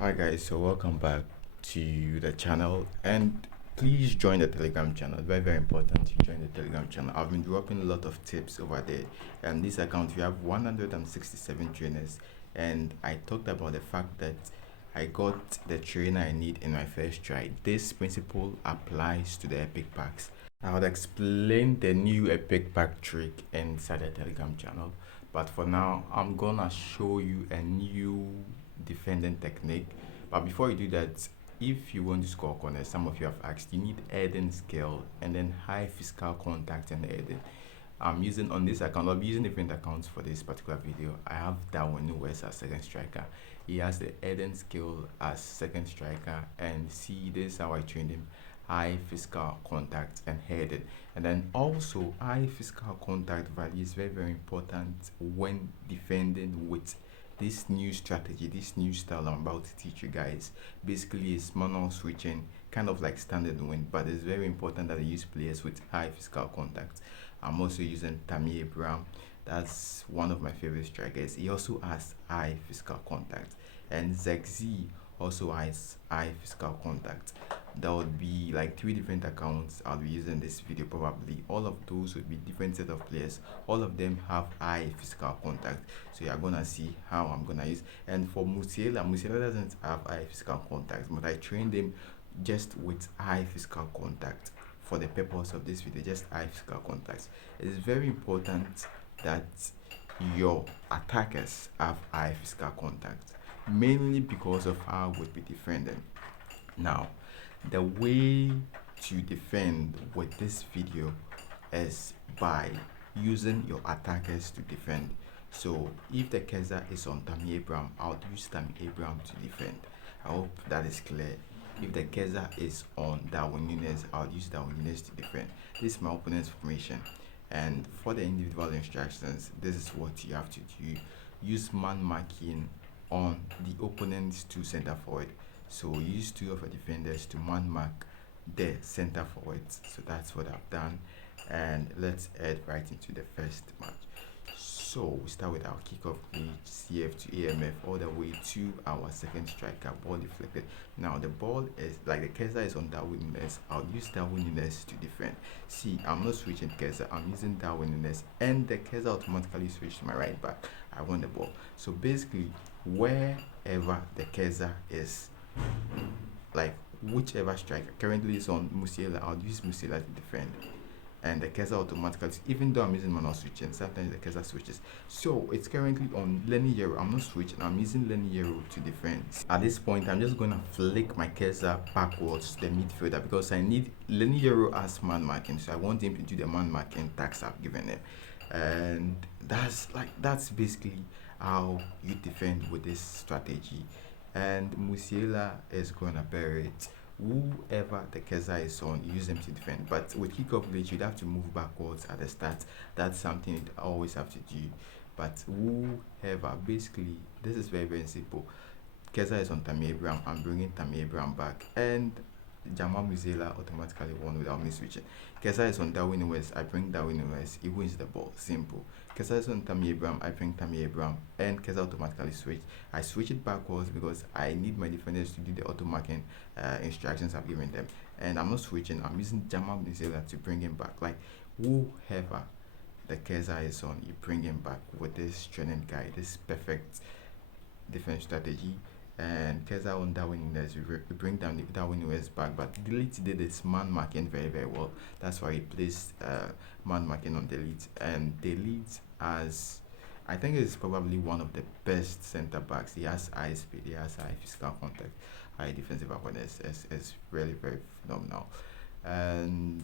Hi guys, so welcome back to the channel and please join the Telegram channel. Very important to join the Telegram channel. I've been dropping a lot of tips over there, and this account we have 167 trainers, and I talked about the fact that I got the trainer I need in my first try. This principle applies to the epic packs. I'll explain the new epic pack trick inside the Telegram channel, but for now I'm gonna show you a new defending technique. But before you do that, if you want to score corners, some of you have asked, you need heading skill and then high physical contact and heading. I'm using on this account, I'll be using different accounts for this particular video. I have Darwin Nunes as second striker. He has the heading skill as second striker, and see, this is how I trained him: high physical contact and heading. And then also high physical contact value is very important when defending with this new strategy, this new style I'm about to teach you guys. Basically it's manual switching, kind of like standard win, but it's very important that I use players with high physical contact. I'm also using Tammy Abraham. That's one of my favorite strikers. He also has high physical contact, and Zegzi also has high physical contact. That would be like three different accounts I'll be using this video. Probably all of those would be different set of players. All of them have high physical contact, so you're gonna see how I'm gonna use. And for Musiala doesn't have high physical contact, but I trained him just with high physical contact for the purpose of this video. Just high physical contact. It is very important that your attackers have high physical contact, mainly because of how we'll be defending. Now, the way to defend with this video is by using your attackers to defend. So if the Kaiser is on Tammy Abraham, I'll use Tammy Abraham to defend. I hope that is clear. If the Kaiser is on Darwin Nunes, I'll use Darwin Nunes to defend. This is my opponent's formation. And for the individual instructions, this is what you have to do. Use man marking on the opponent's two center forward. So use two of the defenders to man mark the center forwards. So that's what I've done. And let's head right into the first match. So we start with our kickoff glitch, CF to AMF, all the way to our second striker, ball deflected. Now the ball is like the Kaiser is on Darwin Nunes. I'll use Darwin Nunes to defend. See, I'm not switching Kaiser, I'm using Darwin Nunes, and the Kaiser automatically switched to my right back. I won the ball. So basically, wherever the Kaiser is, like whichever striker currently is on Musiala, I'll use Musiala to defend. And the Kaiser automatically, even though I'm using manual switching, sometimes the Kaiser switches. So it's currently on Lenny Yero. I'm not switching, I'm using Lenny Yero to defend. At this point, I'm just gonna flick my Kaiser backwards to the midfielder because I need Lenny Yero as man marking. So I want him to do the man marking tax I've given him. And that's basically how you defend with this strategy. And Musiala is gonna bear it. Whoever the Kaiser is on, use them to defend. But with kickoff glitch, you'd have to move backwards at the start. That's something you always have to do. But whoever, basically, this is very simple. Kaiser is on Tammy Abraham. I'm bringing Tammy Abraham back, and Jamal Musiala automatically won without me switching. Kaiser is on Darwin Nunes. I bring Darwin Nunes. He wins the ball. Simple. Kaiser is on Tammy Abraham. I bring Tammy Abraham, and Kaiser automatically switch. I switch it backwards because I need my defenders to do the auto marking instructions I've given them. And I'm not switching. I'm using Jamal Musiala to bring him back. Like whoever the Kaiser is on, you bring him back with this training guide. This perfect defense strategy. And Kaiser on Darwin Nunes, we bring down the Darwin Nunes back, but Delete did its man marking very well. That's why he placed man marking on Delete, and Delete as I think is probably one of the best center backs. He has high speed, he has high physical contact, high defensive awareness. It's really very phenomenal. And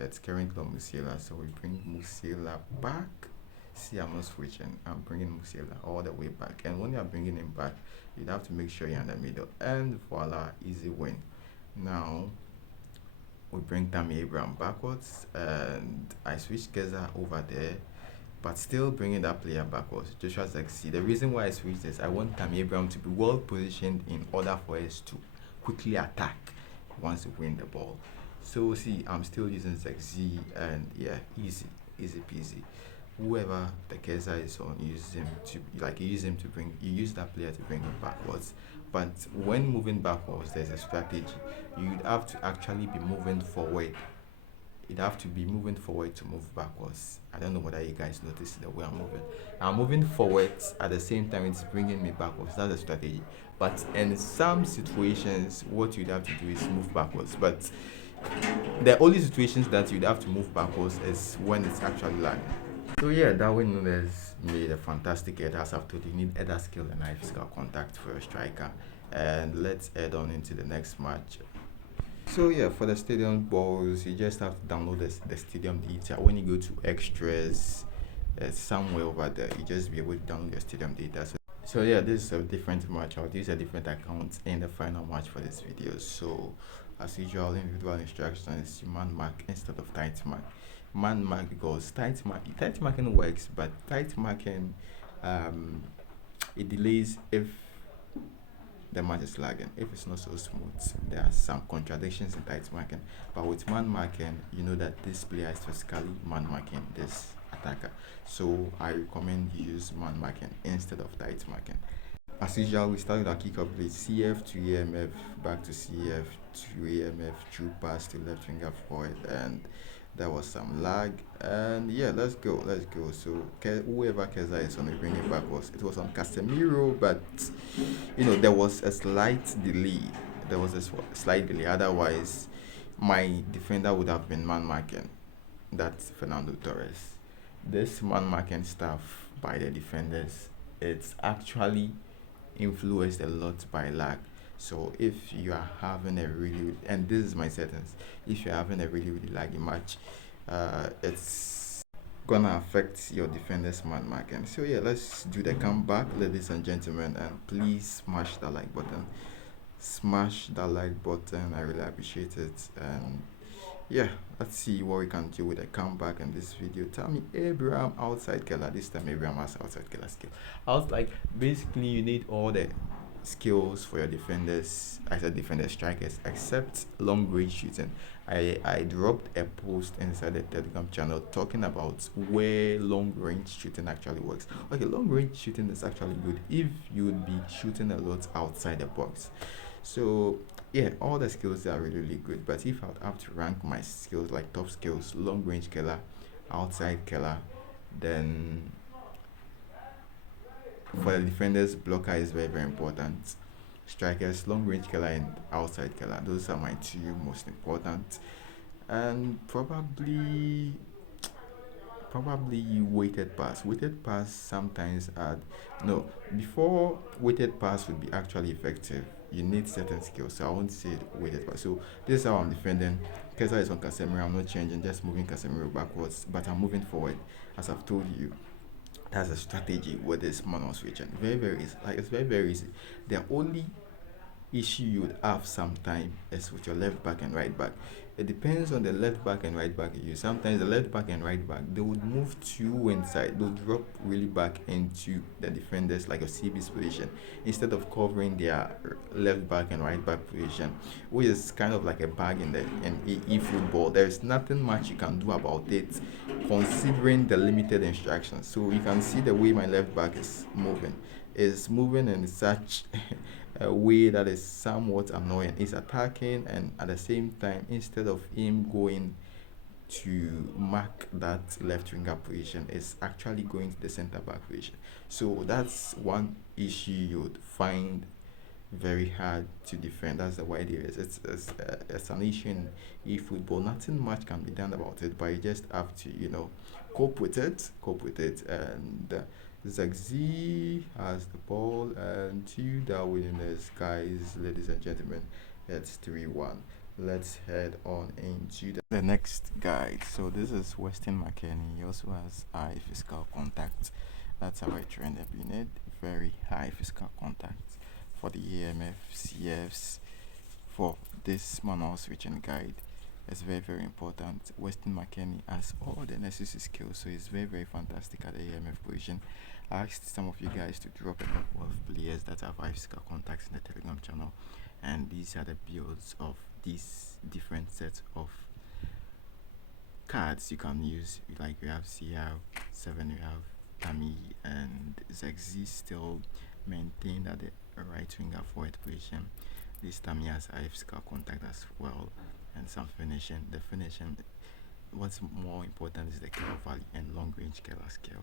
it's currently on Musiala, so we bring Musiala back. See, I'm not switching. I'm bringing Musiala all the way back. And when you're bringing him back, you'd have to make sure you're in the middle. And voila, easy win. Now, we bring Tammy Abraham backwards. And I switch Kaiser over there, but still bringing that player backwards. Joshua Zexi. The reason why I switched this, I want Tammy Abraham to be well positioned in order for us to quickly attack once we win the ball. So see, I'm still using Zexi, and yeah, easy peasy. Whoever the Kaiser is on, use him to bring, you use that player to bring him backwards. But when moving backwards, there's a strategy. You'd have to actually be moving forward. You'd have to be moving forward to move backwards. I don't know whether you guys notice the way I'm moving. I'm moving forward at the same time it's bringing me backwards. That's a strategy. But in some situations, what you'd have to do is move backwards. But the only situations that you'd have to move backwards is when it's actually lagging. So yeah, Darwin Nunes made a fantastic header. As I've told you, need header skill and high physical contact for a striker. And let's head on into the next match. So yeah, for the stadium balls, you just have to download the stadium data. When you go to extras, somewhere over there, you just be able to download your stadium data. So yeah, this is a different match. I'll use a different account in the final match for this video. So as usual, individual instructions, you man mark instead of tight mark. Man mark because tight marking works, but tight marking um it delays if the match is lagging. If it's not so smooth, there are some contradictions in tight marking. But with man marking, you know that this player is physically man marking this attacker. So I recommend you use man marking instead of tight marking. As usual, we start with our kickoff play. CF to EMF, back to CF to EMF, through pass to left winger forward, and there was some lag. And yeah, let's go. So whoever Keza is on, we bring it back. It was on Casemiro, but there was a slight delay. There was a slight delay. Otherwise, my defender would have been man marking. That's Fernando Torres. This man marking stuff by the defenders, it's actually influenced a lot by lag. So if you are having a and this is my settings, if you're having a really laggy match, it's gonna affect your defenders man marking. So yeah, let's do the comeback, ladies and gentlemen, and please smash that like button. Smash that like button. I really appreciate it. And yeah, let's see what we can do with a comeback in this video. Tell me Abraham outside Keller. This time Abraham has outside Keller skill. I was like, basically you need all the skills for your defenders. I said defenders, strikers, except long range shooting. I dropped a post inside the Telegram channel talking about where long range shooting actually works. Okay, long range shooting is actually good if you would be shooting a lot outside the box. So yeah, all the skills are really good. But if I'd have to rank my skills, like top skills, long range killer, outside killer, then for the defenders, blocker is very important. Strikers, long range killer and outside killer. Those are my two most important. And probably weighted pass. Weighted pass sometimes add no before weighted pass would be actually effective. You need certain skills, so I won't say weighted pass. So this is how I'm defending. Kesa is on Casemiro. I'm not changing, just moving Casemiro backwards, but I'm moving forward. As I've told you, that's a strategy with this manual switching. Very easy. Like it's very easy. The only issue you would have sometime is with your left back and right back. It depends on the left back and right back you use. Sometimes the left back and right back they would move too inside. They'll drop really back into the defenders like a CB's position instead of covering their left back and right back position, which is kind of like a bag in the football. There is nothing much you can do about it, considering the limited instructions. So you can see the way my left back is moving. Is moving in such a way that is somewhat annoying. He's attacking, and at the same time, instead of him going to mark that left winger position, is actually going to the center back position. So that's one issue you'd find very hard to defend. That's the way it is. It's an issue in e-football. Nothing much can be done about it, but you just have to, cope with it. And Zagzi has the ball, and two Darwin Nunes, guys, ladies and gentlemen. It's 3-1. Let's head on into the next guide. So this is Weston McKennie. He also has high physical contact. That's how I trained up in it. Very high physical contact for the AMF CFs for this manual switching guide. It's very important. Weston McKennie has all the necessary skills, so he's very fantastic at the AMF position. I asked some of you guys to drop a couple of players that have high physical contacts in the Telegram channel, and these are the builds of these different sets of cards you can use. Like we have CR7, we have Tammy, and Zexi still maintain that the a right winger forward position. This time he has high physical contact as well, and some finishing. The finishing, what's more important is the kill value and long range killer skill.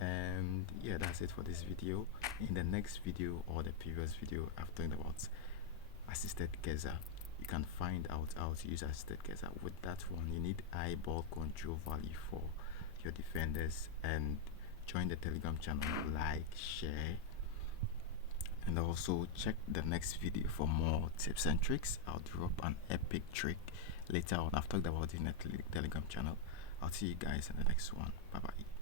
And yeah, that's it for this video. In the next video or the previous video, I've talked about assisted gazer. You can find out how to use assisted gazer. With that one, you need high ball control value for your defenders. And join the Telegram channel, like, share, and also check the next video for more tips and tricks. I'll drop an epic trick later on. I've talked about it in the Telegram channel. I'll see you guys in the next one. Bye bye.